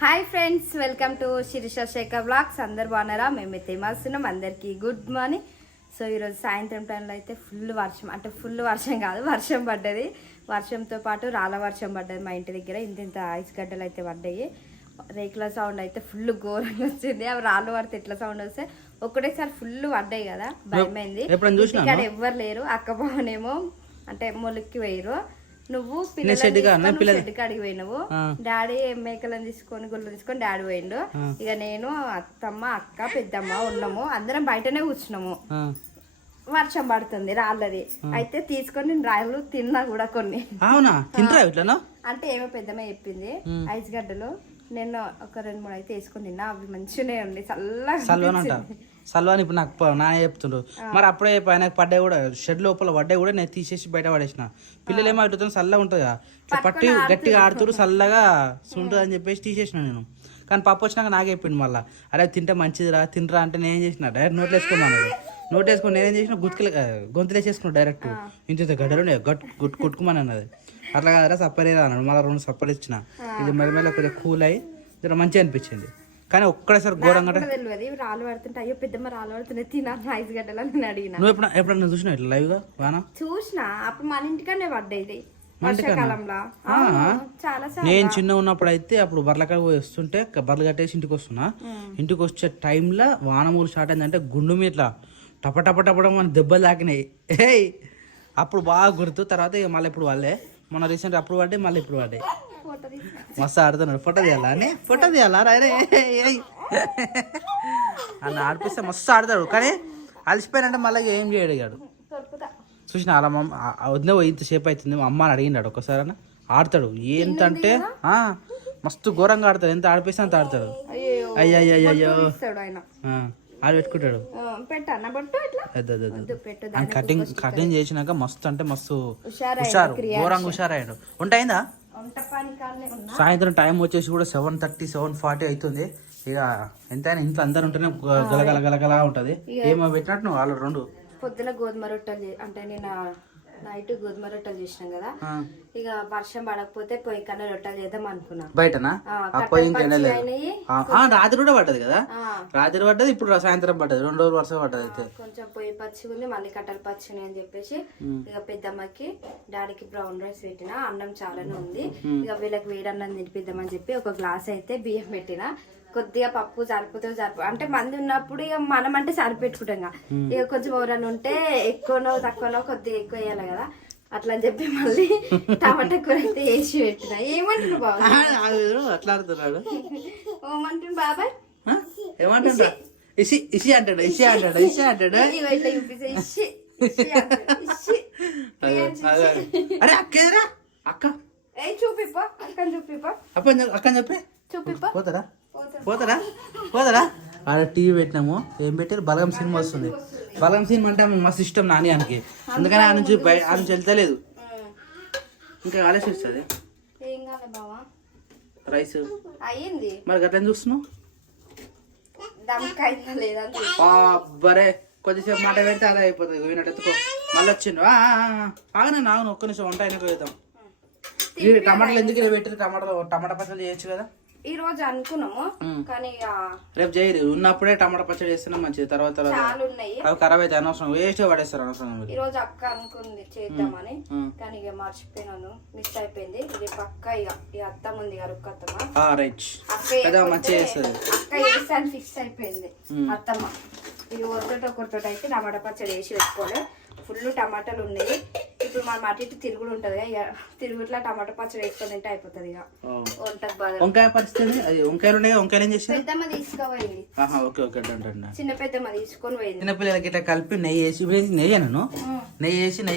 Hi friends, welcome to Sirisha Sekhar blogs. అందరు బాగున్నారా? మేమైతే మాస్తున్నాం. అందరికీ గుడ్ మార్నింగ్. సో ఈరోజు సాయంత్రం టైంలో అయితే ఫుల్ వర్షం, అంటే ఫుల్ వర్షం కాదు, వర్షం పడ్డది. వర్షంతో పాటు రాళ్ళ వర్షం పడ్డది మా ఇంటి దగ్గర. ఇంత ఐస్ గడ్డలు అయితే పడ్డాయి. రేకుల సౌండ్ అయితే ఫుల్ ఘోరంగా వచ్చింది. అవి రాళ్ళు పడితే ఎట్లా సౌండ్ వస్తే ఒకటేసారి ఫుల్ పడ్డాయి కదా, భయమైంది. ఇక్కడ ఎవ్వరు లేరు. అక్క బావనేమో అంటే మొలిక్కి వేయరు. నువ్వు షెడ్కి అడిగి పోయినావు. డాడీ మేకలను తీసుకొని గుళ్ళు తీసుకొని డాడీ పోయిండు. ఇక నేను అత్తమ్మ అక్క పెద్దమ్మ ఉన్నాము. అందరం బయటనే కూర్చున్నాము. వర్షం పడుతుంది రాళ్ళది. అయితే తీసుకొని నేను రాళ్ళు తిన్నా కూడా కొన్ని. అంటే ఏమో పెద్దమ్మ చెప్పింది ఐస్ గడ్డలు. నేను ఒక 2-3 అయితే వేసుకొని తిన్నా. అవి మంచిగానే ఉంది, చల్లగా. సల్వాని ఇప్పుడు నాకు నానే చెప్తుండ్రు. మరి అప్పుడే ఆయనకు పడ్డాయి కూడా, షెడ్ లోపల పడ్డాయి కూడా నేను తీసేసి బయట పడేసిన. పిల్లలు ఏమో అడుగుతుంది చల్లగా ఉంటుంది కదా, పట్టి గట్టిగా ఆడుతురు చల్లగా ఉంటుంది అని చెప్పేసి తీసేసిన నేను. కానీ పప్పు వచ్చినాక నాకే చెప్పిండు మళ్ళీ, అరే తింటే మంచిదిరా తినరా అంటే నేనేం చేసిన డైరెక్ట్ నోట్లు వేసుకున్నాను. నోట్ వేసుకుని నేనేం చేసిన గొంతులు వేసేసుకున్నాను డైరెక్ట్. ఇంత గడ్డలు కొట్టుకోమని అన్నది. అట్లా కాదరా సప్పరేరా అన్నాడు. మళ్ళీ 2 సప్పలు ఇచ్చిన. ఇది మెల్ల కొంచెం కూల్ అయ్యి జర మంచిగా అనిపించింది. కానీ ఒక్కడేసారి ఘోరంగా రాళ్ళు పడుతుంటే అయ్యో పెద్దమ్మ రాళ్ళు పడుతున్నాయి తినాలి ఐస్ గడ్డలు నేను అడిగిన. నువ్వు ఎప్పుడన్నా చూసినా ఇట్లా లైవ్ గా వాన? చూసిన, అప్పుడు మన ఇంటికనే పడ్డాయి వర్షాకాలంలో. నేను చిన్న ఉన్నప్పుడు అయితే అప్పుడు బర్రెలకాడ పోయి వస్తుంటే బర్రెలు కట్టేసి ఇంటికి వస్తున్నా. ఇంటికి వచ్చే టైంలో వానమూలు స్టార్ట్ అయిందంటే గుండు మీద ఇట్లా టపటపటపడం మన దెబ్బలు తాకినాయి. అప్పుడు బాగా గుర్తు. తర్వాత ఇక మళ్ళీ ఇప్పుడు వాళ్ళే మొన్న రీసెంట్ అప్పుడు పడ్డాయి, మళ్ళీ ఇప్పుడు పడ్డాయి. మస్తు ఆడుతున్నాడు. ఫోటో తీయాలా అని ఫోటో తీయాలా అరే అన్న ఆడిపిస్తే మస్తు ఆడతాడు. కానీ అలసిపోయినంటే మళ్ళీ ఏం చేయడు. చూసిన అలా వద్దే ఇంతసేపు అవుతుంది మా అమ్మ అని అడిగినాడు ఒకసారి అన్న. ఆడతాడు ఏంటంటే మస్తు ఘోరంగా ఆడతాడు. ఎంత ఆడిపిస్తే అంత ఆడతాడు. అయ్యో ఆడు పెట్టుకుంటాడు. కటింగ్ చేసినాక మస్తు అంటే మస్తు హుషారు, ఘోరంగా హుషారయ్యాడు. వంట అయిందా? సాయంత్రం టైం వచ్చేసి కూడా 7:30 7:40 అవుతుంది. ఇక ఎంతైనా ఇంట్లో అందరు ఉంటేనే గలగలగలగలా ఉంటది. ఏమో పెట్టినట్టు నువ్వు వాళ్ళు 2 పొద్దున గోధుమ రొట్టెలు అంటే నేను నైట్ గోధుమ రొట్టెలు చేసినాం కదా. ఇక వర్షం పడకపోతే పొయ్యి కన్నా రొట్టెలు చేద్దాం అనుకున్నా. బయటనా రాత్రి కూడా పడ్డది కదా, రాత్రి పడ్డది, ఇప్పుడు సాయంత్రం పడ్డది. 2 రోజులు వర్షం పడ్డది. అయితే కొంచెం పొయ్యి పచ్చిగా ఉంది, మళ్ళీ కట్టెలు పచ్చినాయి అని చెప్పేసి ఇక పెద్దమ్మకి డాడీకి బ్రౌన్ రైస్ పెట్టిన. అన్నం చాలానే ఉంది. ఇక వీళ్ళకి వేడన్నం తినిపిద్దామని చెప్పి ఒక గ్లాస్ అయితే బియ్యం పెట్టిన. కొద్దిగా పప్పు అంటే మంది ఉన్నప్పుడు ఇక మనం అంటే సరిపెట్టుకుంటాం. ఇక కొంచెం ఎవరైనా ఉంటే ఎక్కువనో తక్కువనో కొద్దిగా ఎక్కువ వేయాలి కదా, అట్లా అని చెప్పి మళ్ళీ టమాటా కూర అయితే వేసి పెట్టిన. ఏమంటున్నాడు బాబా? అట్లా ఆడుతున్నాడు. ఏమంటుండు బాబాయ్? ఏమంటాడు? ఇసి ఇసి అంటాడు. ఇసి అంటాడు. ఇసి అంటాడు. ఇట్లా చూపిస్తే ఇసి అరే అక్కేరా అక్క చూపిపో, అక్కని చూపిపో, అక్కని చెప్పి చూపిపో. పోతారా ఆడ టీవీ పెట్టినాము. ఏం పెట్టారు? బలగం సినిమా వస్తుంది. బలగం సినిమా అంటే మస్తు ఇష్టం నానికి. అందుకని ఆ నుంచి వెళ్తలేదు. ఇంకా ఆలోచిస్తుంది రైస్ అయ్యింది. మరి గట్ల చూస్తున్నావు? బరే కొద్దిసేపు మాట పెడితే అలా అయిపోతుంది. పోయినట్టు ఎత్తుకో. మళ్ళీ వచ్చిండు. ఆగనే నాగను ఒక్క నిమిషం వంట అయినా పోయేద్దాం. టమాటాలు ఎందుకు పెట్టారు? టమాటా పచ్చడి చేయొచ్చు కదా. ఈ రోజు అనుకున్నాము కానీ రేపు చేయరు. ఉన్నప్పుడే టమాటా పచ్చడి చేస్తున్నా మంచిది. తర్వాత అవి ఖరాబ్ అయితే అనవసరం, వేస్ట్ గా పడేస్తారు అనవసరం. ఈ రోజు అక్క అనుకుంది చేద్దామని, కానీ ఇక మర్చిపోయినాను, మిస్ అయిపోయింది. రేపు అక్క ఇక అత్త ఉంది రుక్క అత్తమ్మ అక్క వేస్తాను ఫిక్స్ అయిపోయింది అత్తమ్మ. ఇక ఒకరితో అయితే టమాటా పచ్చడి వేసి పెట్టుకోలే. ఫుల్ టమాటాలు ఉన్నాయి. ఇప్పుడు మనం అటు ఇటు తిరుగుడు ఉంటది, ఇక తిరుగుట్లా టమాటా పచ్చడి వేసుకొని తింటే అయిపోతుంది. ఇక వంటకు బాగా వంకాయ పరిస్థితి వంకాయలు ఉన్నాయి. వంకాయలు ఏం చేసి పెద్దమ్మ తీసుకోపోయింది. చిన్న పెద్దమ్మ తీసుకొని పోయింది. చిన్నపిల్లలకి ఇట్లా కలిపి నెయ్యి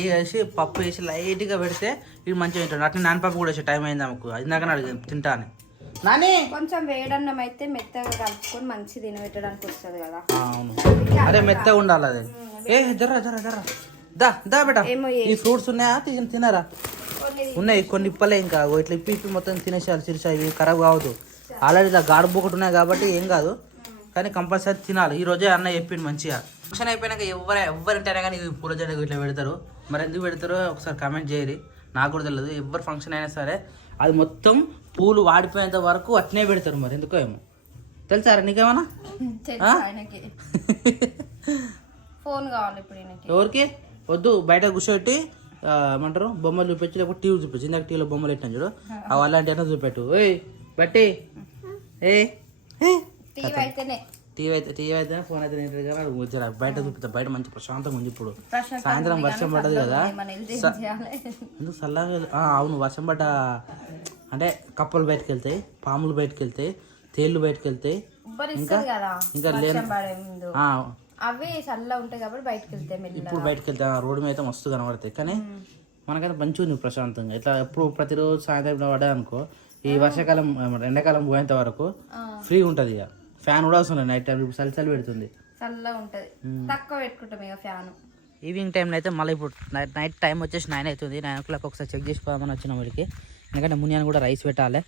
వేసి పప్పు వేసి లైట్ గా పెడితే ఇది మంచిగా తింటాడు. అట్లా నానపప్పు కూడా వచ్చే టైం అయింది ఆమెకు. అది నాకు తింటా అని. కొంచెం వేడన్నం అయితే మెత్తగా కలుపుకొని మంచి తినబెట్టడానికి వస్తుంది కదా. అవును, అదే మెత్తగా ఉండాలి. అదే జర్రా దా బేటా. ఈ ఫ్రూట్స్ ఉన్నాయా? తినరా? ఉన్నాయి కొన్ని ఇప్పలే. ఇంకా ఇట్లా ఇప్పి మొత్తం తినేసేయాలి. చిరుసా ఇవి ఖరాబ్ కావద్దు. ఆల్రెడీ గాడుపు ఒకటి ఉన్నాయి కాబట్టి ఏం కాదు, కానీ కంపల్సరీ తినాలి. ఈ రోజే అన్న చెప్పిండు మంచిగా. ఫంక్షన్ అయిపోయినాక ఎవరింటైనా కానీ పూల జెండా ఇట్లా పెడతారు. మరి ఎందుకు పెడతారో ఒకసారి కామెంట్ చేయరు. నాకు కూడా తెలియదు. ఎవరు ఫంక్షన్ అయినా సరే అది మొత్తం పూలు వాడిపోయేంత వరకు అట్నే పెడతారు. మరి ఎందుకో ఏమో తెలుసారా నీకేమన్నా? ఆయనకి ఫోన్ కావాలి ఇప్పుడు ఈయనకి. ఎవరికి వద్దు, బయట కూర్చోబెట్టి ఏమంటారు బొమ్మలు చూపించి, లేకపోతే టీవీ చూపించి. ఇందాక టీవీలో బొమ్మలు పెట్టాను చూడు, అవి అలాంటి అయినా చూపెట్టు. ఏయ్ బట్టి టీవీ అయితే ఫోన్ అయితే నేను కదా బయట చూపిస్తా. బయట మంచి ప్రశాంతంగా ఉంది. ఇప్పుడు సాయంత్రం వర్షం పడ్డది కదా, ఎందుకు చల్లగా. అవును, వర్షం పడ్డ అంటే కప్పలు బయటకు వెళ్తాయి, పాములు బయటకు వెళ్తాయి, తేళ్లు బయటకు వెళ్తాయి. ఇంకా లేని అవి చల్ల ఉంటాయి కాబట్టి బయటకు వెళ్తాయి. ఇప్పుడు బయటకు వెళ్తాయి, రోడ్డు మీద అయితే మస్తు కనబడతాయి. కానీ మనకైతే మంచిగా ఉంది ప్రశాంతంగా. ఇట్లా ఎప్పుడు ప్రతిరోజు సాయంత్రం పడ్డా అనుకో, ఈ వర్షాకాలం ఎండాకాలం పోయేంత వరకు ఫ్రీ ఉంటుంది. ఇక ఫ్యాన్ కూడా అవసరం లేదు. నైట్ టైం చలి చలి పెడుతుంది, చల్లగా ఉంటుంది. తక్కువ పెట్టుకుంటాం ఇక ఫ్యాన్. ఈవినింగ్ టైంలో అయితే మళ్ళీ ఇప్పుడు నైట్ టైం వచ్చేసి 9 అవుతుంది. 9 o'clock ఒకసారి చెక్ చేసుకోమని వచ్చిన వీడికి. ఎందుకంటే మునియాన్ని కూడా రైస్ పెట్టాలి.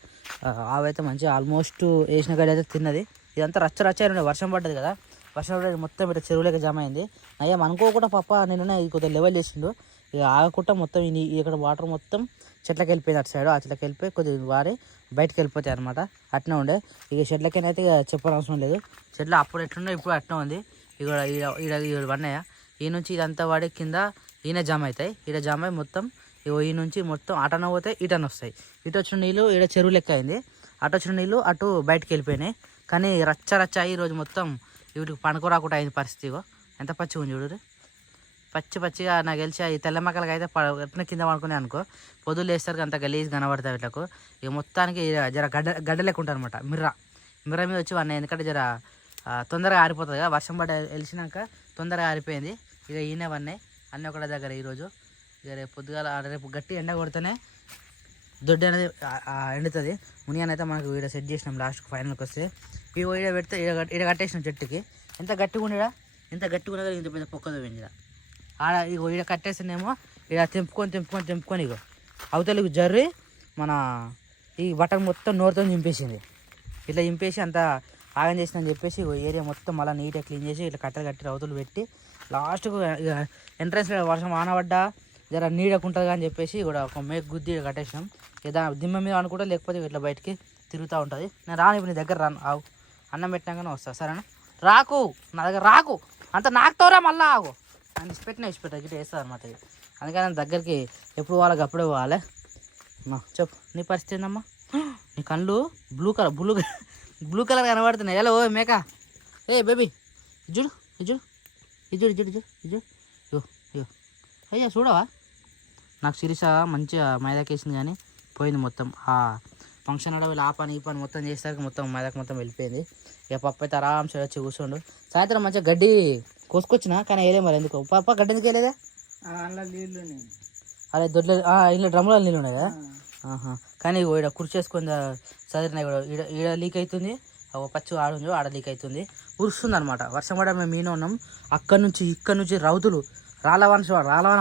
అవైతే మంచిగా ఆల్మోస్ట్ వేసిన గడి అయితే తిన్నది. ఇదంతా రచ్చ ఉండే, వర్షం పడ్డది కదా. వర్షం పడ్డది మొత్తం ఇట్లా చెరువులోకి జమ అయింది. అయ్యా అనుకోకుండా పాప నిన్న కొద్దిగా లెవెల్ చేసిండు. ఇక ఆగకుండా మొత్తం ఇక్కడ వాటర్ మొత్తం చెట్లకి వెళ్ళిపోయింది. అటు సైడ్ ఆ చెట్లకి వెళ్ళిపోయి కొద్దిగా వారి బయటకు వెళ్ళిపోతాయి అనమాట. అట్నే ఉండే. ఇక చెట్లకైతే ఇక చెప్పనవసరం లేదు. చెట్లు అప్పుడు ఎట్లుండే ఇప్పుడు అట్నే ఉంది. ఇక్కడ వన్నయ్య ఈ నుంచి ఇదంతా వాడి కింద ఈయన జామ అవుతాయి. ఈడ జామ అయి మొత్తం ఈ నుంచి మొత్తం అటన పోతాయి, ఇటన వస్తాయి. ఇటు వచ్చిన నీళ్ళు ఈడ చెరువు లెక్క అయింది, అటు వచ్చిన నీళ్ళు అటు బయటకు వెళ్ళిపోయినాయి. కానీ రచ్చ ఈరోజు మొత్తం వీటికి పనుకోరాకుండా అయింది పరిస్థితి. ఎంత పచ్చిగా ఉంది చూడు, పచ్చిగా నాకు తెలిసి ఈ తెల్ల మక్కలకి అయితే ఎట్లా కింద పడుకునే అనుకో, పొద్దులు వేస్తారు అంత గలీజ్ కనబడతాయి వీళ్ళకు. ఇక మొత్తానికి జర గడ్డ లెక్క ఉంటుంది అనమాట. మిర్ర మీద వచ్చి వన్నాయి. ఎందుకంటే జర తొందరగా ఆరిపోతుంది కదా, వర్షం పడి వెలిసినాక తొందరగా ఆరిపోయింది. ఇక ఈయనే వన్నాయి అన్నీ ఒకటి దగ్గర. ఈరోజు ఇక రేపు పొద్దుగాల రేపు గట్టి ఎండ కొడితేనే దొడ్డి అనేది ఎండుతుంది. మునియాన్ని అయితే మనకు ఈడ సెట్ చేసినాం లాస్ట్కి ఫైనల్కి వస్తే. ఇక ఈడ పెడితే ఈడ కట్టేసినాం చెట్టుకి. ఎంత గట్టిగా ఉండేడా, ఎంత గట్టిగా ఉండగా ఇంత పెద్ద పొక్కదో వెంజిరా ఆడ. ఇగో ఈడ కట్టేస్తేనేమో ఈడ తెంపుకొని ఇగో అవతలకి జర్రి మన ఈ బటన్ మొత్తం నోరుతో చింపేసింది. ఇట్లా చింపేసి అంత ఆగం చేసిందని చెప్పేసి ఏరియా మొత్తం మళ్ళీ నీట్గా క్లీన్ చేసి ఇట్లా కట్టలు కట్టి అవతలు పెట్టి లాస్ట్కు ఇక ఎంట్రన్స్లో వర్షం ఆనబడ్డా జర నీడకుంటుంది అని చెప్పేసి కూడా ఒక మేక్ గుద్ది కట్టేసినాం. ఇక దిమ్మ మీద అనుకుంటా, లేకపోతే ఇట్లా బయటికి తిరుగుతూ ఉంటుంది. నేను రాను, ఇప్పుడు నీ దగ్గర రాను. ఆవు అన్నం పెట్టినాకనే వస్తా, సరేనా? రాకు నా దగ్గర, రాకు అంత నాకుతోరా మళ్ళీ. ఆగు అని ఇచ్చిపెట్టినా ఇట్లా వేస్తుంది అనమాట. అందుకని నేను దగ్గరికి ఎప్పుడు వాళ్ళకి అప్పుడే పోవాలి. చెప్పు నీ పరిస్థితి ఏందమ్మా? నీ కళ్ళు బ్లూ కలర్ కనబడుతున్నాయి. ఎలా ఓ మేక, ఏ బేబీ ఇజ్జుడు అయ్యా చూడవా? నాకు శిరీష మంచిగా మైదాకేసింది కానీ పోయింది మొత్తం. ఆ ఫంక్షన్ అడవిలో ఆ పని ఈ పని మొత్తం చేసేసరికి మొత్తం మైదాకు మొత్తం వెళ్ళిపోయింది. ఇక పప్పు అయితే ఆరాంసే వచ్చి కూర్చోండు. సాయంత్రం మంచిగా గడ్డి కోసుకొచ్చిన కానీ వేయలే. మరి ఎందుకు పాప గడ్డి ఎందుకు వేయలేదా? అదే దొడ్లో ఇంట్లో డ్రమ్లో నీళ్ళు ఉన్నాయి కదా. కానీ ఈడ కుర్చేసుకొని చదివినా ఈడ లీక్ అవుతుంది. పచ్చి ఆడుంది, ఆడ లీక్ అవుతుంది, ఉరుస్తుంది అనమాట. వర్షం పడ మేము మీనే ఉన్నాం. ఇక్కడ నుంచి రౌతులు రాళ్ళవాన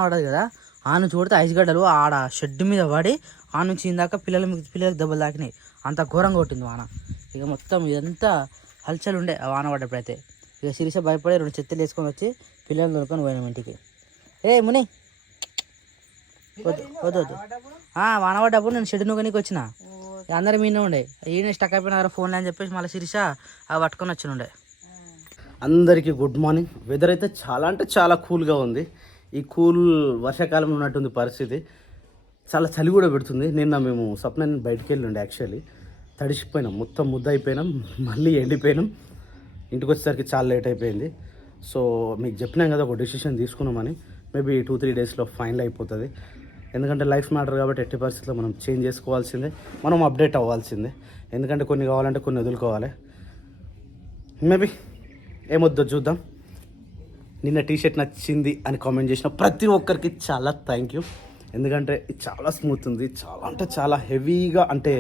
పడదు కదా, ఆ నుంచి కొడితే ఐస్ గడ్డలు ఆడ షెడ్ మీద పడి ఆ నుంచి ఇందాక పిల్లలకు దెబ్బలు తాకినాయి. అంత ఘోరంగా కొట్టింది వాన. ఇక మొత్తం ఇదంతా హల్చల్ ఉండే ఆ వాన పడ్డప్పుడైతే. ఇక శిరీష భయపడి 2 చెత్తలు వేసుకొని వచ్చి పిల్లలు దొరుకొని పోయినాం ఇంటికి. ఏ ముని వద్దు వాన పడ్డప్పుడు నేను షెడ్ నూకనికి వచ్చిన. అందరూ మీనే ఉండే, ఈయన స్టక్ అయిపోయిన ఫోన్లో అని చెప్పేసి మళ్ళీ శిరీష పట్టుకొని వచ్చి ఉండే. అందరికీ గుడ్ మార్నింగ్. వెదర్ అయితే చాలా అంటే చాలా కూల్గా ఉంది. ఈ కూల్ వర్షాకాలంలో ఉన్నట్టుంది పరిస్థితి. చాలా చలి కూడా పెడుతుంది. నిన్న మేము స్వప్న బయటికి వెళ్ళి ఉండే, యాక్చువల్లీ తడిసిపోయినాం, మొత్తం ముద్ద అయిపోయినాం, మళ్ళీ ఎండిపోయినాం. ఇంటికి వచ్చేసరికి చాలా లేట్ అయిపోయింది. సో మీకు చెప్పినాం కదా ఒక డెసిషన్ తీసుకున్నామని. మేబీ 2-3 డేస్లో ఫైనల్ అయిపోతుంది. ఎందుకంటే లైఫ్ మ్యాటర్ కాబట్టి ఎట్టి పరిస్థితుల్లో మనం చేంజ్ చేసుకోవాల్సిందే, మనం అప్డేట్ అవ్వాల్సిందే. ఎందుకంటే కొన్ని కావాలంటే కొన్ని వదులుకోవాలి. మేబీ ఏమొద్దో చూద్దాం. నిన్న టీషర్ట్ నచ్చింది అని కామెంట్ చేసిన ప్రతి ఒక్కరికి చాలా థ్యాంక్ యూ. ఎందుకంటే ఇది చాలా స్మూత్ ఉంది, చాలా అంటే చాలా హెవీగా, అంటే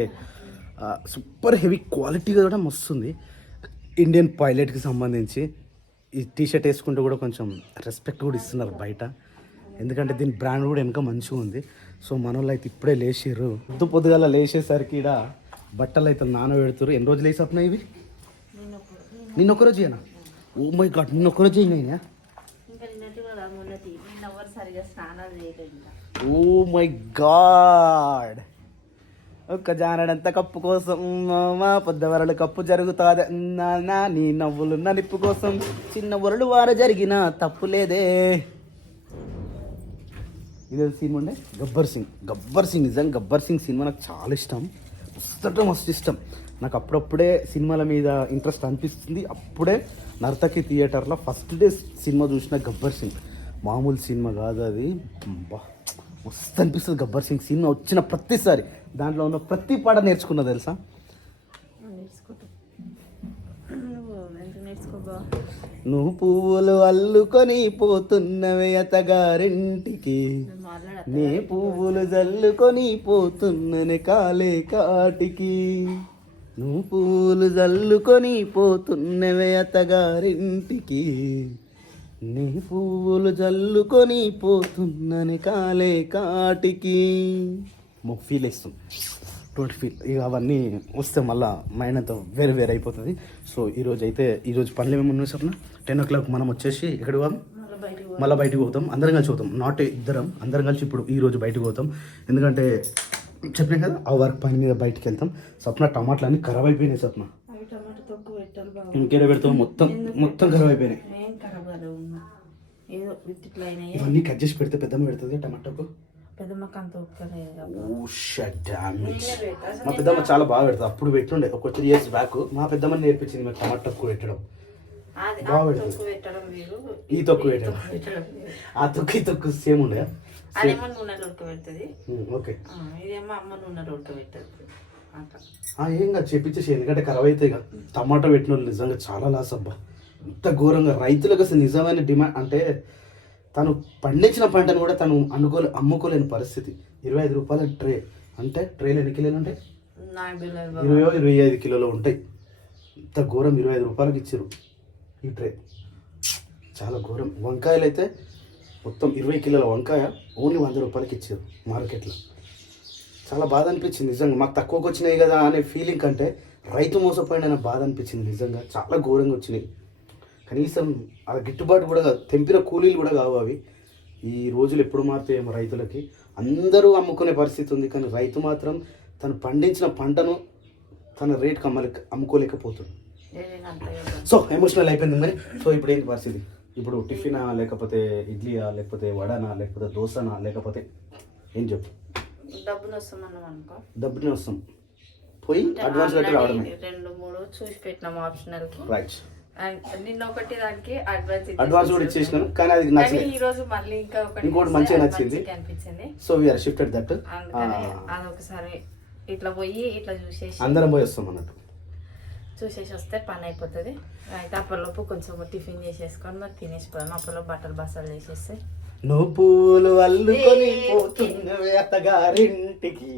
సూపర్ హెవీ క్వాలిటీగా కూడా వస్తుంది. ఇండియన్ పైలట్కి సంబంధించి ఈ టీషర్ట్ వేసుకుంటూ కూడా కొంచెం రెస్పెక్ట్ కూడా ఇస్తున్నారు బయట. ఎందుకంటే దీని బ్రాండ్ కూడా వెనక మంచిగా ఉంది. సో మన వాళ్ళు అయితే ఇప్పుడే లేచిర్రు. పొద్దుగాల లేచేసరికి ఇక్కడ బట్టలు అయితే నానబెడుతున్నారు. ఎన్ని రోజులు వేసి అప్పుడు ఇవి? నిన్న ఒక్కరోజు చేయనా? ఓ మై గాడ్, నిన్న ఒక్కరోజు అయినా? ఓ మై గాడ్, ఒక్క జానడంత కప్పు కోసం మా పెద్ద వరలు కప్పు జరుగుతాది నా నీ నవ్వులు నలుపు కోసం చిన్న వరలు వార జరిగిన తప్పు లేదే. ఇదే సినిమా ఉండే గబ్బర్ సింగ్ నిజంగా గబ్బర్ సింగ్ సినిమా నాకు చాలా ఇష్టం, మస్తు ఇష్టం. నాకు అప్పుడప్పుడే సినిమాల మీద ఇంట్రెస్ట్ అనిపిస్తుంది. అప్పుడే నర్తకి థియేటర్లో ఫస్ట్ డే సినిమా చూసిన గబ్బర్ సింగ్, మామూలు సినిమా కాదు అది. మస్తు అనిపిస్తుంది గబ్బర్ సింగ్ సినిమా వచ్చిన ప్రతిసారి. దాంట్లో ఉన్న ప్రతి పాట నేర్చుకున్నా తెలుసా. నువ్వు పువ్వులు అల్లుకొని పోతున్నవే అతగారింటికి, నే పువ్వులు జల్లుకొని పోతున్ననే కాలే కాటికి. నువ్వు పువ్వులు జల్లుకొని పోతున్నవే అతగారింటికి, నీ పువ్వులు జల్లుకొని పోతున్నని కాలే కాటికి. మాకు ఫీల్ ఇస్తుంది, టోటల్ ఫీల్. ఇక అవన్నీ వస్తే మళ్ళీ మైండ్ అంతా వేరే అయిపోతుంది. సో ఈరోజు పనులు ఏమేమి ఉన్నాయి చెప్పిన 10 o'clock మనం వచ్చేసి ఎక్కడికి పోదాం, మళ్ళీ బయటకు పోతాం. అందరం కలిసి పోతాం, నాట్ ఇద్దరం, అందరం కలిసి ఇప్పుడు ఈరోజు బయటకు పోతాం. ఎందుకంటే చెప్పినాం కదా ఆ వర్క్ పని మీద బయటకు వెళ్తాం. సప్న టమాటాలు అన్నీ ఖరాబ్ అయిపోయినాయి. సప్న ఇంకేదో పెడతాం, మొత్తం ఖరాబ్ అయిపోయినాయి. ఇవన్నీ కట్ చేసి పెడితే పెద్దమ్మ పెడుతుంది టమాటాకు. మా పెద్దమ్మ చాలా బాగా పెడుతుంది. అప్పుడు పెట్టుండే ఒక 3 years బ్యాక్ మా పెద్దమ్మ నేర్పించింది మాకు టమాటా పెట్టడం. బాగా పెడుతుంది. ఈ తొక్కు పెట్టడం, ఆ తొక్కు ఈ తొక్కు సేమ్ ఉండే. ఓకే ఏం కాదు చేపించేసి, ఎందుకంటే ఖరాబ్ అవుతాయి కదా. టమాటా పెట్టిన వాళ్ళు నిజంగా చాలా లాస్ అబ్బా, ఇంత ఘోరంగా. రైతులకు అసలు నిజమైన డిమాండ్ అంటే తను పండించిన పంటను కూడా తను అమ్ముకోలేని పరిస్థితి. 25 రూపాయల ట్రే అంటే ట్రేలు ఎన్ని కిలోలు ఉంటాయి, 20-25 కిలోలు ఉంటాయి. ఇంత ఘోరం 25 రూపాయలకి ఇచ్చారు ఈ ట్రే, చాలా ఘోరం. వంకాయలు అయితే మొత్తం 20 కిలోల వంకాయ ఓన్లీ 100 రూపాయలకి ఇచ్చారు మార్కెట్లో. చాలా బాధ అనిపించింది నిజంగా. మాకు తక్కువకి వచ్చినాయి కదా అనే ఫీలింగ్ కంటే రైతు మోసపోయిన బాధ అనిపించింది నిజంగా. చాలా ఘోరంగా వచ్చినాయి. కనీసం ఆ గిట్టుబాటు కూడా కాదు, తెంపిన కూలీలు కూడా కావు అవి. ఈ రోజులు ఎప్పుడు మారుతాయేమో రైతులకి. అందరూ అమ్ముకునే పరిస్థితి ఉంది, కానీ రైతు మాత్రం తను పండించిన పంటను తన రేట్కి అమ్ముకోలేకపోతుంది. సో ఎమోషనల్ అయిపోయింది మరి. సో ఇప్పుడు ఏంటి పరిస్థితి? ఇప్పుడు టిఫినా, లేకపోతే ఇడ్లీయా, లేకపోతే వడనా, లేకపోతే దోశనా, లేకపోతే ఏం చెప్పు? డబ్బునే వస్తాం పోయి అడ్వాన్స్ పెట్టి రావడమే. 2-3 చూసి పెట్టినాం ఆప్షనల్ కి. రైట్. నిన్న ఒకటి దానికి అడ్వాన్స్ కూడా ఇచ్చేసినాం, కానీ అది నచ్చలేదు. ఈ రోజు మళ్ళీ ఇంకోటి మంచిగా నచ్చింది. So we are shifted that. అదొకసారి ఇట్లా పోయి ఇట్లా చూసేసి అందరం పోయి వస్తాం అన్నట్టు. చూసేసి వస్తే పని అయిపోతుంది. అయితే అప్పటిలోపు కొంచెం టిఫిన్ చేసేసుకొని మరి తినేసిపోయాం. అప్పటిలోపు బట్టలు బస్తాలు చేసేస్తే నువ్వు పూలు అల్లుకొని పోతున్నవే అత్తగారింటికి,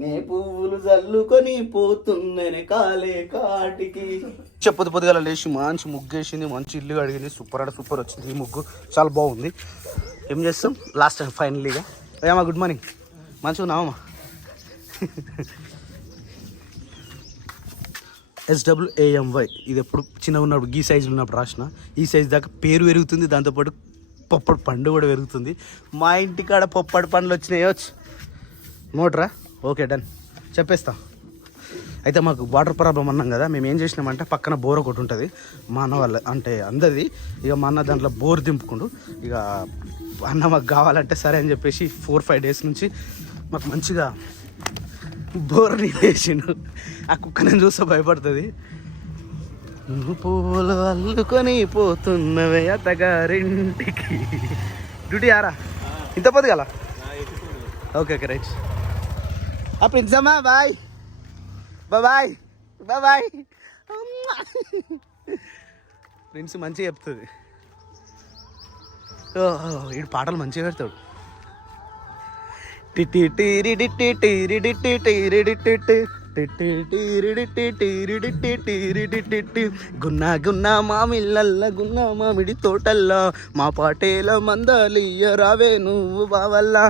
నే పువ్వులు జల్లుకొని పోతున్ననే కాలే కాటికి. చెప్పదు పొద్దుగా లేచి మంచి ముగ్గేసింది, మంచి ఇల్లు కడిగింది. సూపర్ అంటే సూపర్ వచ్చింది. ఈ ముగ్గు చాలా బాగుంది. ఏం చేస్తాం లాస్ట్ టైం ఫైనలీగా. ఏమా గుడ్ మార్నింగ్, మంచిగా ఉన్నావమ్మా? SWAMY ఇది ఎప్పుడు చిన్నగా ఉన్నప్పుడు ఈ సైజులో ఉన్నప్పుడు రాసిన. ఈ సైజు దాకా పేరు పెరుగుతుంది, దాంతోపాటు పప్పడి పండు కూడా పెరుగుతుంది. మా ఇంటికాడ పప్పడి పండ్లు వచ్చినాయో నోట్రా. ఓకే డన్, చెప్పేస్తా. అయితే మాకు వాటర్ ప్రాబ్లం అన్నాం కదా, మేము ఏం చేసినామంటే పక్కన బోర్ ఒకటి ఉంటుంది మా అన్న వాళ్ళ, అంటే అందరిది. ఇక మా అన్న దాంట్లో బోర్ దింపుకుండు. ఇక అన్న మాకు కావాలంటే సరే అని చెప్పేసి 4-5 days నుంచి మాకు మంచిగా బోర్ నీళ్ళు వేసిండు. ఆ కుక్కని చూస్తే భయపడుతుంది. నువ్వు పూలు అల్లుకొని పోతున్నవే అత్తగారింటికి. డ్యూటీ ఆరా ఇంత పోదు కదా. Okay okay right. ప్రిన్సమ్మా బాయ్ బాయ్ బాయ్. ప్రిన్స్ మంచిగా చెప్తుంది. వీడు పాటలు మంచిగా పెడతాడు. గున్నా గున్నా మామిళ్ళల్ల గున్నా మామిడి తోటల్లా మా పాటేల మందలియ రావే నువ్వు బావల్లా.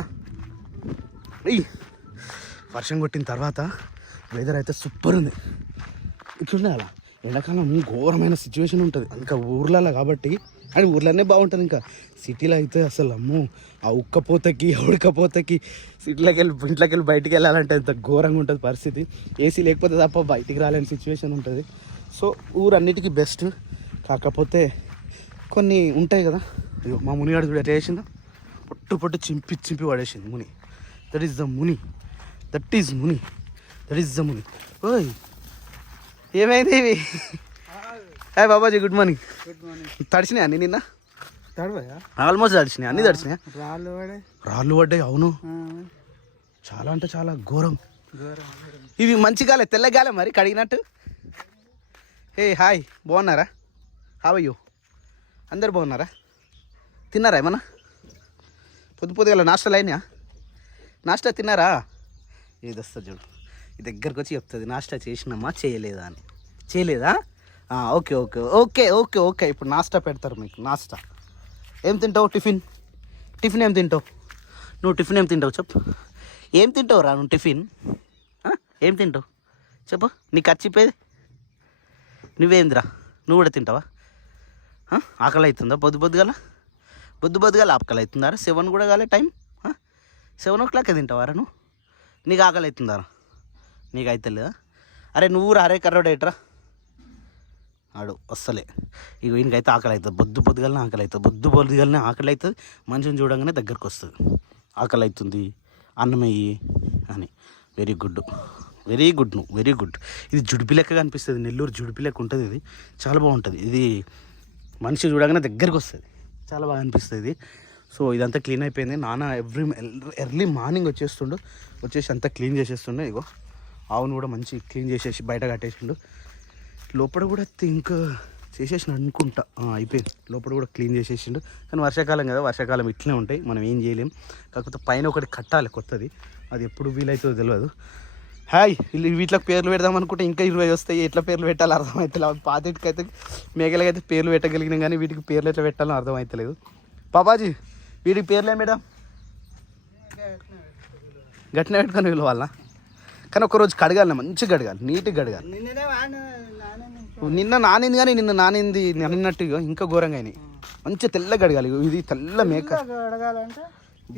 వర్షం కొట్టిన తర్వాత వెదర్ అయితే సూపర్ ఉంది. ఇక్కడ అలా ఎండాకాలం ఘోరమైన సిచ్యువేషన్ ఉంటుంది ఇంకా ఊర్లలో కాబట్టి అని ఊర్లోనే బాగుంటుంది. ఇంకా సిటీలో అయితే అసలు అమ్మో ఆ ఉక్కపోతకి ఉడకపోతకి ఇంట్లోకి వెళ్ళి బయటికి వెళ్ళాలంటే అంత ఘోరంగా ఉంటుంది పరిస్థితి. ఏసీ లేకపోతే తప్ప బయటికి రాలేని సిచ్యువేషన్ ఉంటుంది. సో ఊరన్నిటికీ బెస్ట్. కాకపోతే కొన్ని ఉంటాయి కదా, మా మునిగాడు కూడా ఎట్లా చేసిందో పొట్టు చింపి పడేసింది Muni. That is the Muni, that is Muni, that is the Muni. ఓయ్ ఏమైంది ఇవి? Hi Babaji, good morning. తడిచినాయి అన్ని నిన్న? ఆల్మోస్ట్ తడిచినాయి, అన్ని తడిచినాయి. రాళ్ళు పడ్డాయి. అవును, చాలా అంటే చాలా ఘోరం. ఇవి మంచి గాలే, తెల్ల గాలే మరి కడిగినట్టు. హే హాయ్, బాగున్నారా? హావయ్యో, అందరు బాగున్నారా? తిన్నారా ఏమన్నా? పొద్దుగా నాస్టాలు అయినా? నాస్టా తిన్నారా? ఏది వస్తుంది చూడు, ఈ దగ్గరకు వచ్చి చెప్తుంది నాస్టా చేసినామా చేయలేదా అని. చేయలేదా? Okay okay okay okay okay ఇప్పుడు నాస్టా పెడతారు మీకు. నాస్టా ఏం తింటావు? టిఫిన్ ఏం తింటావు నువ్వు? టిఫిన్ ఏం తింటావు చెప్పు. ఏం తింటావు రా నువ్వు టిఫిన్? ఏం తింటావు చెప్పు. నీకు ఖర్చిపోయేది నువ్వేందిరా? నువ్వు కూడా తింటావా? ఆకలి అవుతుందా పొద్దుగల ఆకలి అవుతుందా? 7 కూడా కాలే టైం. 7 o'clock తింటావారా నువ్వు? నీకు ఆకలి అవుతుందారా? నీకు అవుతలేదా? అరే నువ్వు రా, అరే కర్రోడేట్రా ఆడు వస్తలే. ఇక ఈయనకైతే ఆకలి అవుతుంది, పొద్దుగలనే ఆకలి అవుతుంది, పొద్దుగలనే ఆకలి అవుతుంది. మనిషిని చూడంగానే దగ్గరకు వస్తుంది, ఆకలి అవుతుంది అన్నమయ్యి అని. వెరీ గుడ్ నువ్వు వెరీ గుడ్. ఇది జుడిపి లెక్క కనిపిస్తుంది, నెల్లూరు జుడిపి లెక్క ఉంటుంది. ఇది చాలా బాగుంటుంది. ఇది మనిషి చూడగానే దగ్గరకు వస్తుంది, చాలా బాగా అనిపిస్తుంది. సో ఇదంతా క్లీన్ అయిపోయింది. నాన్న ఎర్లీ మార్నింగ్ వచ్చేసి అంతా క్లీన్ చేసేస్తుండే. ఇగో ఆవును కూడా మంచి క్లీన్ చేసేసి బయట కట్టేసిండు. లోపల కూడా థింక్ చేసేసిన అనుకుంటా, అయిపోయింది. లోపల కూడా క్లీన్ చేసేసిండు. కానీ వర్షాకాలం కదా, వర్షాకాలం ఇట్లనే ఉంటాయి, మనం ఏం చేయలేం. కాకపోతే పైన ఒకటి కట్టాలి కొత్తది, అది ఎప్పుడు వీలవుతుందో తెలియదు. హాయ్, వీటికి పేర్లు పెడదాం అనుకుంటే ఇంకా 20 వస్తాయి. ఎట్లా పేర్లు పెట్టాలో అర్థమవుతలేదు. పాతికైతే మేకలకైతే పేర్లు పెట్టగలిగినాం, కానీ వీటికి పేర్లు ఎట్లా పెట్టాలో అర్థమవుతలేదు. పాపాజీ వీటికి పేర్లు ఏం మేడం? గట్టిన పెట్టుకొని పిలవాలనా? కానీ ఒకరోజు కడగాలి, మంచిగా కడగాలి, నీట్గా కడగాలి. నిన్న నానింది, కానీ నిన్నట్టు ఇంకా ఘోరంగా అయినాయి. మంచిగా తెల్లగా కడగాలి. ఇది తెల్ల మేక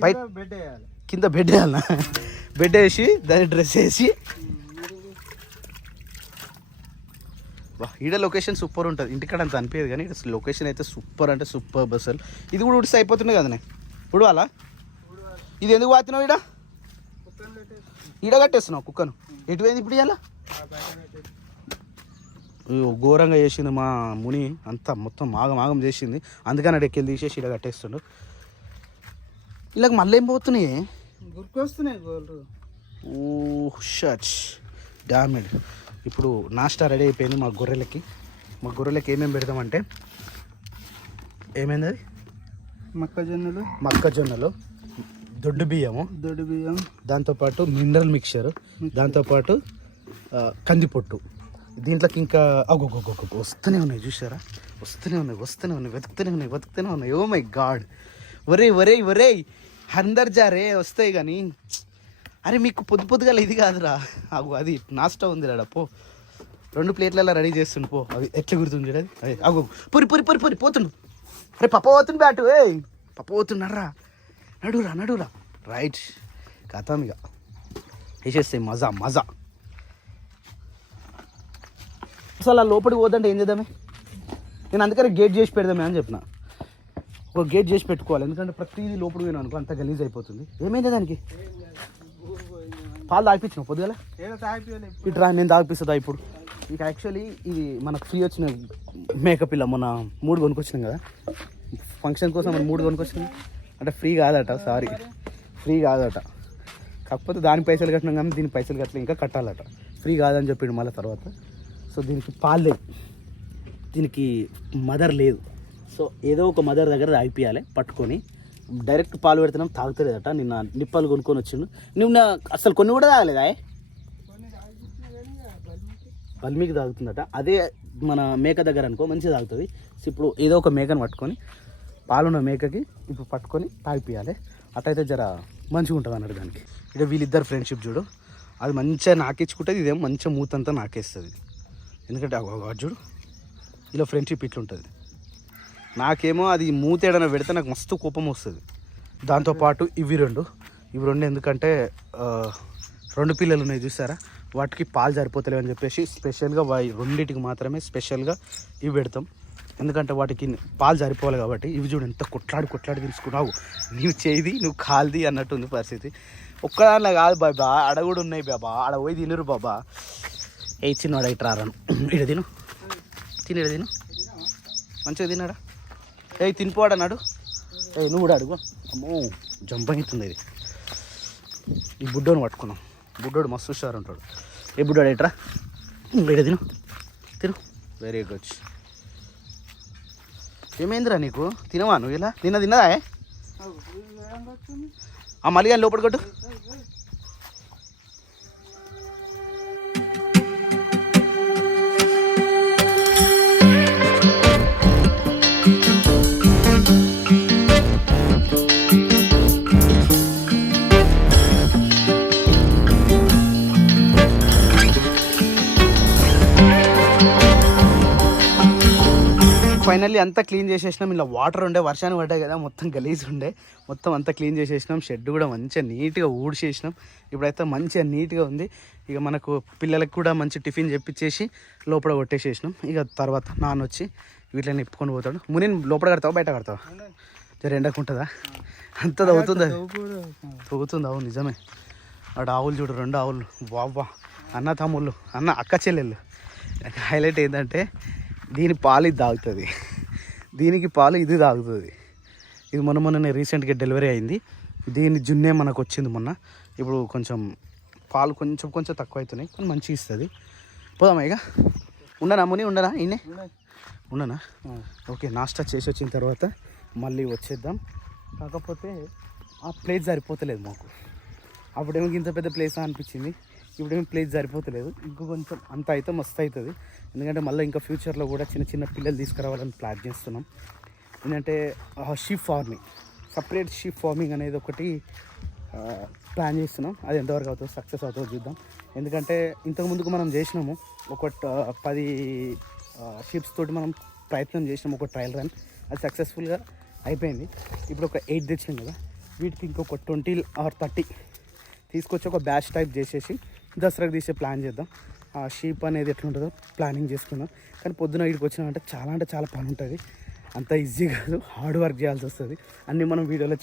బయట కింద బెడ్ వేయాలనా? బెడ్ వేసి దాన్ని డ్రెస్ వేసి. ఈడ లొకేషన్ సూపర్ ఉంటుంది. ఇంటికాడ అంత అనిపించదు, కానీ లొకేషన్ అయితే సూపర్ అంటే సూపర్. బస్సులు ఇది కూడా ఉడిసి అయిపోతుంది కదనే. ఇప్పుడు అలా ఇది ఎందుకు వాతినావు? ఈడ కట్టేస్తున్నావు కుక్కను. ఎటు పోయింది ఇప్పుడు? ఇలా ఘోరంగా చేసింది మా ముని, అంతా మొత్తం ఆగం చేసింది. అందుకని అడెక్కి తీసేసి ఈడ కట్టేస్తుండు. ఇలా మళ్ళీ ఏం పోతున్నాయి? గుర్కొస్తున్నాయి గోల్డ్. ఓ షచ్ డామిడ్. ఇప్పుడు నాస్టా రెడీ అయిపోయింది మా గొర్రెలకి. ఏమేమి పెడతామంటే, ఏమైంది అది? మొక్కజొన్నలు, దొడ్డు బియ్యం, దాంతోపాటు మినరల్ మిక్చర్, దాంతోపాటు కందిపొట్టు. దీంట్లోకి ఇంకా వస్తూనే ఉన్నాయి, చూసారా? వస్తూనే ఉన్నాయి, వెతుకుతూనే ఉన్నాయి. ఓ మై గాడ్, ఒరే అందరు జారే వస్తాయి. కానీ అరే మీకు పొద్దుగా ఇది కాదురా, అది నాస్టా ఉంది రాడా. పో 2 ప్లేట్లలో రెడీ చేస్తుండు. పో అవి ఎట్లా గుర్తుంది చూడది. అగో పొరి పోతుండు. అరే పప్ప పోతుండు బ్యాటు. పప్ప పోతున్నారా? నడురా రైట్. కథం ఇక వేసేస్తాయి. మజా అసలు లోపలికి పోతుంటే ఏం చేద్దామే? నేను అందుకని గేట్ చేసి పెడదామే అని చెప్పిన. ఒక గేట్ చేసి పెట్టుకోవాలి, ఎందుకంటే ప్రతిదీ లోపలికి పోయినా అనుకో అంత గలీజ్ అయిపోతుంది. ఏమైంది దానికి? పాలు తాగిపించినావు పొద్దుగల? ఇట్రా, నేను తాగిపిస్తుందా ఇప్పుడు? ఇక యాక్చువల్లీ ఇది మనకు ఫ్రీ వచ్చిన మేకపిల్ల. మొన్న 3 కొనుక్కొచ్చినాం కదా ఫంక్షన్ కోసం. మనం 3 కొనుక్కొచ్చినాం అంటే ఫ్రీ కాదట. ఫ్రీ కాదట. కాకపోతే దాని పైసలు కట్టినాం, కానీ దీని పైసలు కట్టలే, ఇంకా కట్టాలట. ఫ్రీ కాదని చెప్పిండు మళ్ళీ తర్వాత. సో దీనికి పాలు లేవు, దీనికి మదర్ లేదు. సో ఏదో ఒక మదర్ దగ్గర తాగిపియాలి పట్టుకొని. డైరెక్ట్ పాలు పెడుతున్నాం, తాగుతలేదట. నిన్న నిప్పాలు కొనుక్కొని వచ్చిండు. నువ్వు అసలు కొన్ని కూడా తాగలేదా? బల్మీకి తాగుతుందట. అదే మన మేక దగ్గర అనుకో మంచిగా తాగుతుంది. సో ఇప్పుడు ఏదో ఒక మేకను పట్టుకొని, పాలున్న మేకకి ఇప్పుడు పట్టుకొని తాగిపియాలి. అట్లయితే జర మంచిగా ఉంటుంది అన్నాడు దానికి. ఇక వీళ్ళిద్దరు ఫ్రెండ్షిప్ చూడు, అది మంచిగా నాకించుకుంటుంది, ఇదేమో మంచిగా మూతంతా నాకేస్తుంది. ఎందుకంటే చూడు ఇలా ఫ్రెండ్షిప్ ఇట్లుంటుంది. నాకేమో అది మూతేడన పెడితే నాకు మస్తు కోపం వస్తుంది. దాంతోపాటు ఇవి రెండు ఎందుకంటే 2 పిల్లలు ఉన్నాయి చూసారా, వాటికి పాలు సరిపోతలేవు అని చెప్పేసి స్పెషల్గా రెండింటికి మాత్రమే స్పెషల్గా ఇవి పెడతాం. ఎందుకంటే వాటికి పాలు సరిపోవాలి కాబట్టి. ఇవి చూడు ఎంత కొట్లాడి తీసుకున్నావు, నీవు చేయిది నువ్వు కాల్ది అన్నట్టుంది పరిస్థితి. ఒక్కదానిలో కాదు బాబా, ఆడ కూడా ఉన్నాయి బాబా, ఆడ పోయి తినరు బాబా. ఏ చిన్నవాడ ఇటు రాను, ఇడ తిను మంచిగా తిన్నాడా, ఏ తినిపోవాడు అన్నాడు. ఏ నువ్వు కూడా అడుగు. అమ్మో జంప్ అవుతుంది ఇది. ఈ బుడ్డోని పట్టుకున్నాం, బుడ్డోడు మస్తు హుషారు ఉంటాడు. ఏ బుడ్డోడు ఇట్రా, ఇడ తిను. Very good. ఏమైందిరా నీకు, తినవా నువ్వు ఇలా? తిన్నదా మళ్ళీ కానీ లోపల కొట్టు. ఫైనల్లీ అంతా క్లీన్ చేసేసినాం. ఇలా వాటర్ ఉండే, వర్షాన్ని పడ్డాయి కదా, మొత్తం గలీజ్ ఉండే, మొత్తం అంతా క్లీన్ చేసేసినాం. షెడ్ కూడా మంచిగా నీట్గా ఊడ్చేసినాం. ఇప్పుడైతే మంచిగా నీట్గా ఉంది. ఇక మనకు పిల్లలకు కూడా మంచి టిఫిన్ చెప్పించేసి లోపల కొట్టేసేసినాం. ఇక తర్వాత నాన్న వచ్చి వీటిని నిప్పుకొని పోతాడు. మునిని లోపల కడతావా బయట కడతావా? జర ఎండకుంటుందా? అంత తవ్వుతుంది, అవును నిజమే. అక్కడ ఆవులు చూడు, 2 ఆవులు, వావ్వా అన్న తమ్ముళ్ళు, అక్క చెల్లెళ్ళు. హైలైట్ ఏంటంటే దీని పాలు ఇది తాగుతుంది, దీనికి పాలు ఇది తాగుతుంది. ఇది మొన్ననే రీసెంట్గా డెలివరీ అయింది. దీని జున్నే మనకు వచ్చింది మొన్న. ఇప్పుడు కొంచెం పాలు కొంచెం తక్కువ అవుతున్నాయి, కానీ మంచిగా ఇస్తుంది. పోదామా ఇక? ఉండనా ముని, ఉండనా ఈయనే ఉండనా? ఓకే, నాస్టా చేసి వచ్చిన తర్వాత మళ్ళీ వచ్చేద్దాం. కాకపోతే ఆ ప్లేస్ సరిపోతలేదు మాకు. అప్పుడేమో ఇంత పెద్ద ప్లేస్ అనిపించింది, ఇప్పుడేమో ప్లేస్ సరిపోతలేదు. ఇంకో కొంచెం అంత అయితే మస్తు అవుతుంది. ఎందుకంటే మళ్ళీ ఇంకా ఫ్యూచర్లో కూడా చిన్న పిల్లలు తీసుకురావాలని ప్లాన్ చేస్తున్నాం. ఏంటంటే sheep farming, separate sheep farming అనేది ఒకటి ప్లాన్ చేస్తున్నాం. అది ఎంతవరకు అవుతుందో, సక్సెస్ అవుతుందో చూద్దాం. ఎందుకంటే ఇంతకుముందుకు మనం చేసినాము ఒక 10 షీప్స్ తోటి మనం ప్రయత్నం చేసినాము, ఒక ట్రయల్ రన్. అది సక్సెస్ఫుల్గా అయిపోయింది. ఇప్పుడు ఒక 8 తెచ్చినాం కదా, వీటికి ఇంకొక 20 or 30 తీసుకొచ్చి ఒక బ్యాచ్ టైప్ చేసేసి దసరాకు తీసే ప్లాన్ చేద్దాం. ఆ షీప్ అనేది ఎట్లుంటుందో ప్లానింగ్ చేసుకుందాం. కానీ పొద్దున వీడికి వచ్చినామంటే చాలా పని ఉంటుంది. అంత ఈజీ కాదు, హార్డ్ వర్క్ చేయాల్సి వస్తుంది. అన్నీ మనం వీడియోలో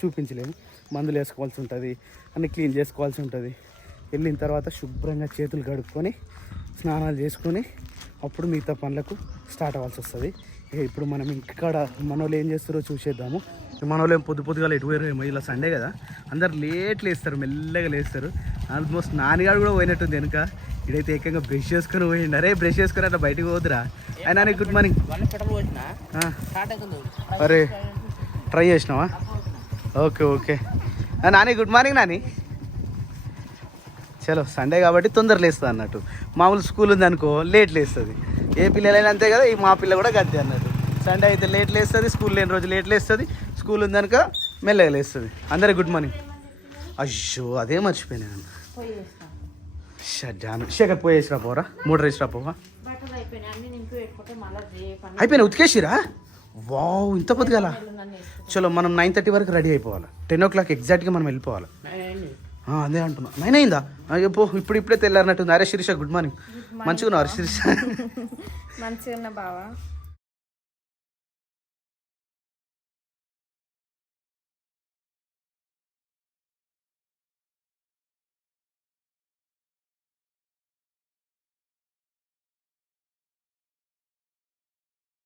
చూపించలేము. మందులు వేసుకోవాల్సి ఉంటుంది, అన్నీ క్లీన్ చేసుకోవాల్సి ఉంటుంది. వెళ్ళిన తర్వాత శుభ్రంగా చేతులు కడుక్కొని స్నానాలు చేసుకొని అప్పుడు మిగతా పనులకు స్టార్ట్ అవ్వాల్సి వస్తుంది. ఇప్పుడు మనం ఇక్కడ మనోళ్ళు ఏం చేస్తారో చూసేద్దాము. మనోళ్ళు ఏం పొద్దుగా ఎటు పోయారు, ఇలా సండే కదా, అందరు లేట్ లేస్తారు, మెల్లగా లేస్తారు. ఆల్మోస్ట్ నాన్నగాడు కూడా పోయినట్టుంది వెనుక. ఇడైతే ఏకంగా బ్రష్ చేసుకొని పోయిండు. అరే బ్రష్ చేసుకొని అట్లా బయటకు పోదురా. అయినా గుడ్ మార్నింగ్. అరే ట్రై చేసినావా? Okay Nani good morning. Nani చలో, సండే కాబట్టి తొందర లేస్తుంది అన్నట్టు. మామూలు స్కూల్ ఉంది అనుకో లేట్ లేస్తుంది. ఏ పిల్లలైనా అంతే కదా, ఈ మా పిల్ల కూడా గద్దే అన్నట్టు. సండే అయితే లేట్ లేస్తుంది, స్కూల్ లేని రోజు లేట్ లేస్తుంది, స్కూల్ ఉంది అనుక మెల్లగా లేస్తుంది. అందరికి గుడ్ మార్నింగ్. అయ్యో అదే మర్చిపోయినా. షడ్జాను శేఖర్ పోయేసిరా పోరా, 3 రేసిరా పోవా. అయిపోయినా ఉతికేసిరా? వావ్ ఇంత పొద్దుగాల. చలో మనం 9:30 వరకు రెడీ అయిపోవాలి. 10 o'clock ఎగ్జాక్ట్గా మనం వెళ్ళిపోవాలి. అదే అంటున్నా, 9 అయిందా? అయ్యో ఇప్పుడే తెల్లారినట్టుంది. అరే శిరీష గుడ్ మార్నింగ్. మంచిగా ఉన్నావు శిరీష? మంచిగా ఉన్నా బావా.